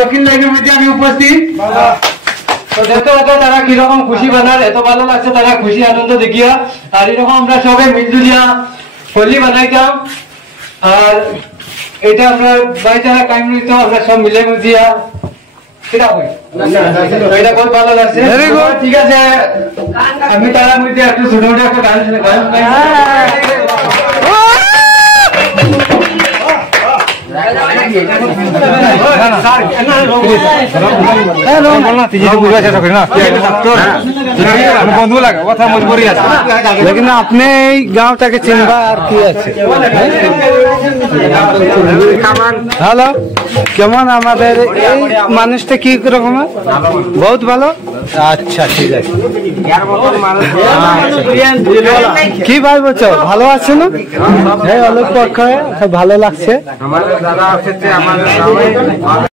দক্ষিণ লাইনের মধ্যে আমি উপস্থিত। তো দেখতে পাচ্ছ তারা কিরকম খুশি বানার, এত ভালো লাগছে তারা খুশি আনন্দ দেখিয়া। আর এরকম আমরা সবাই মিলজুলিয়া হোলি বানাইতাম। আর এটা আমরা ভাইচারা কায়েম রইতো, আমরা সব মিলে মিলিয়া এটা খুব ভালো লাগছে। ঠিক আছে, আমি তার মধ্যে একটু ছোট ছোট একটা গান বন্ধু লাগে কথা মজবুরি আছে, লেকিন আপনি এই গাঁওটাকে চিনবা আর কি আছে। হ্যালো, কেমন আমাদের এই মানুষটা কি রকম? বহুত ভালো। আচ্ছা ঠিক আছে, কি ভাই বলছো, ভালো আছে না? হ্যাঁ, অনেক পক্ষে ভালো লাগছে।